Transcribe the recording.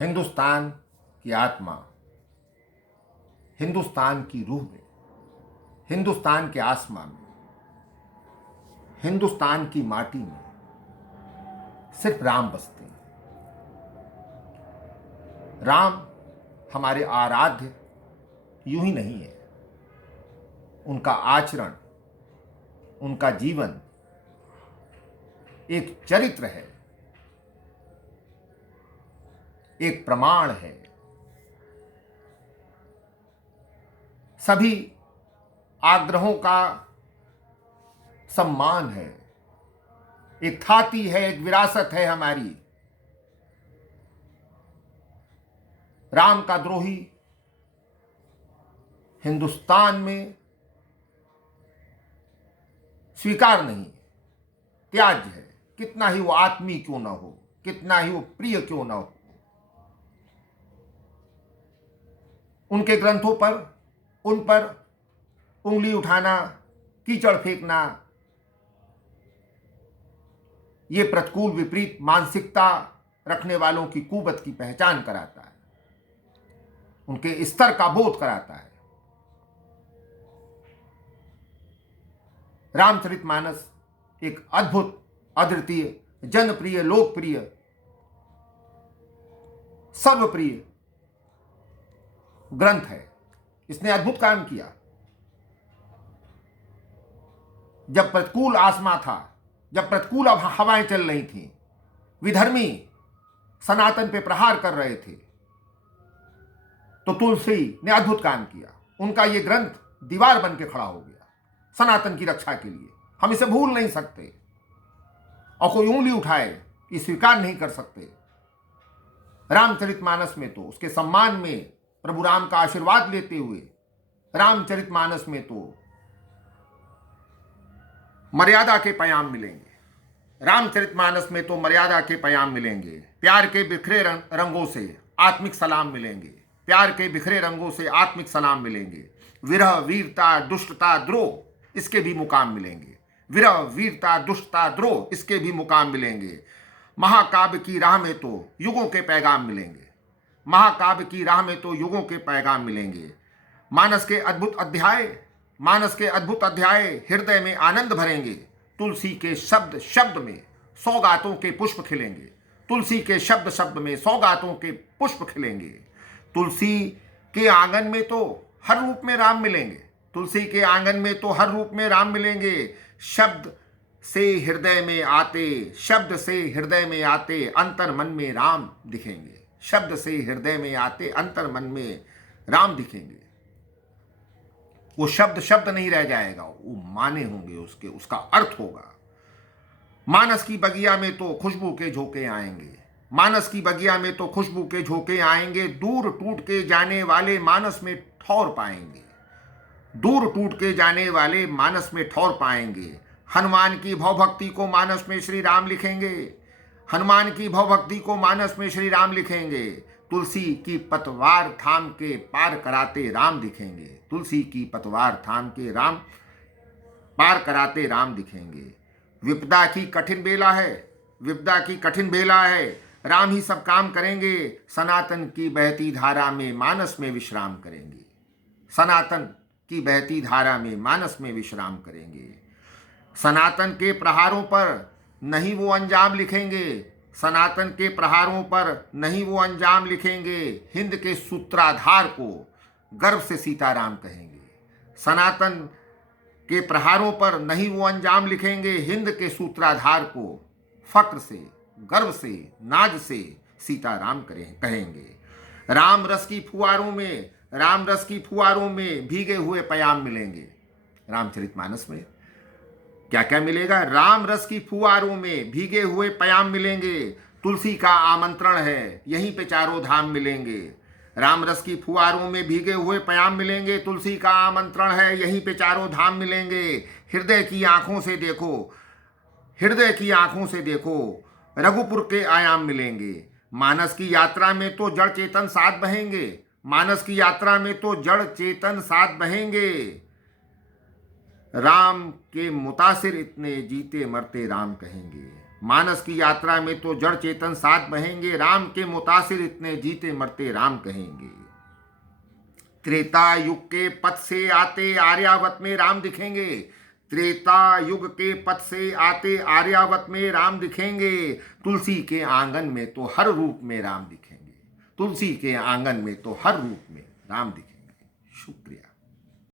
हिंदुस्तान की आत्मा, हिंदुस्तान की रूह में, हिंदुस्तान के आसमान में, हिंदुस्तान की माटी में सिर्फ राम बसते हैं। राम हमारे आराध्य यूं ही नहीं है। उनका आचरण, उनका जीवन एक चरित्र है, एक प्रमाण है। सभी आग्रहों का सम्मान है, एक ख्याति है, एक विरासत है हमारी। राम का द्रोही हिंदुस्तान में स्वीकार नहीं, त्याज्य है, कितना ही वो आत्मीय क्यों ना हो, कितना ही वो प्रिय क्यों ना हो। उनके ग्रंथों पर, उन पर उंगली उठाना, कीचड़ फेंकना, ये प्रतिकूल विपरीत मानसिकता रखने वालों की कुवत की पहचान कराता है, उनके स्तर का बोध कराता है। रामचरितमानस एक अद्भुत, अद्वितीय, जनप्रिय, लोकप्रिय, सर्वप्रिय ग्रंथ है। इसने अद्भुत काम किया। जब प्रतिकूल आसमां था, जब प्रतिकूल हवाएं चल रही थी, विधर्मी सनातन पे प्रहार कर रहे थे, तो तुलसी ने अद्भुत काम किया। उनका यह ग्रंथ दीवार बन के खड़ा हो गया सनातन की रक्षा के लिए। हम इसे भूल नहीं सकते और कोई उंगली उठाए ये स्वीकार नहीं कर सकते। रामचरितमानस में तो उसके सम्मान में प्रभु राम का आशीर्वाद लेते हुए, रामचरितमानस में तो मर्यादा के पैगाम मिलेंगे। रामचरितमानस में तो मर्यादा के पैगाम मिलेंगे। प्यार के बिखरे रंगों से आत्मिक सलाम मिलेंगे। प्यार के बिखरे रंगों से आत्मिक सलाम मिलेंगे। विरह, वीरता, दुष्टता, द्रोह, इसके भी मुकाम मिलेंगे। विरह, वीरता, दुष्टता, द्रोह, इसके भी मुकाम मिलेंगे। महाकाव्य की राह में तो युगों के पैगाम मिलेंगे। महाकाव्य की राह में तो युगों के पैगाम मिलेंगे। मानस के अद्भुत अध्याय, मानस के अद्भुत अध्याय हृदय में आनंद भरेंगे। तुलसी के शब्द शब्द में सौगातों के पुष्प खिलेंगे। तुलसी के शब्द शब्द में सौगातों के पुष्प खिलेंगे। तुलसी के आंगन में तो हर रूप में राम मिलेंगे। तुलसी के आंगन में तो हर रूप में राम मिलेंगे। शब्द से हृदय में आते, शब्द से हृदय में आते अंतर मन में राम दिखेंगे। शब्द से हृदय में आते अंतर मन में राम दिखेंगे। वो शब्द शब्द नहीं रह जाएगा, वो माने होंगे, उसके उसका अर्थ होगा। मानस की बगिया में तो खुशबू के झोंके आएंगे। मानस की बगिया में तो खुशबू के झोंके आएंगे। दूर टूट के जाने वाले मानस में ठौर पाएंगे। दूर टूट के जाने वाले मानस में ठौर पाएंगे। हनुमान की भवभक्ति को मानस में श्री राम लिखेंगे। हनुमान की भवभक्ति को मानस में श्री राम लिखेंगे। तुलसी की पतवार थाम के पार कराते राम दिखेंगे। तुलसी की पतवार थाम के राम पार कराते राम दिखेंगे। विपदा की कठिन बेला है, विपदा की कठिन बेला है, राम ही सब काम करेंगे। सनातन की बहती धारा में मानस में विश्राम करेंगे। सनातन की बहती धारा में मानस में विश्राम करेंगे। सनातन के प्रहारों पर नहीं वो अंजाम लिखेंगे। सनातन के प्रहारों पर नहीं वो अंजाम लिखेंगे। हिंद के सूत्राधार को गर्व से सीताराम कहेंगे। सनातन के प्रहारों पर नहीं वो अंजाम लिखेंगे। हिंद के सूत्राधार को फक्र से, गर्व से, नाज से सीताराम कहेंगे। राम रस की फुहारों में, राम रस की फुहारों में भीगे हुए पैगाम मिलेंगे। रामचरितमानस में क्या क्या मिलेगा? राम रस की फुहारों में भीगे हुए पैगाम मिलेंगे। तुलसी का आमंत्रण है, यहीं पे चारों धाम मिलेंगे। राम रस की फुहारों में भीगे हुए पैगाम मिलेंगे। तुलसी का आमंत्रण है, यहीं पे चारों धाम मिलेंगे। हृदय की आंखों से देखो, हृदय की आंखों से देखो, रघुपुर के आयाम मिलेंगे। मानस की यात्रा में तो जड़ चेतन साथ बहेंगे। मानस की यात्रा में तो जड़ चेतन साथ बहेंगे। राम के मुतासिर इतने जीते मरते राम कहेंगे। मानस की यात्रा में तो जड़ चेतन साथ बहेंगे, राम के मुतासिर इतने जीते मरते राम कहेंगे। त्रेता युग के पथ से आते आर्यावत में राम दिखेंगे, त्रेता युग के पथ से आते आर्यावत में राम दिखेंगे। तुलसी के आंगन में तो हर रूप में राम दिखेंगे, तुलसी के आंगन में तो हर रूप में राम दिखेंगे। शुक्रिया।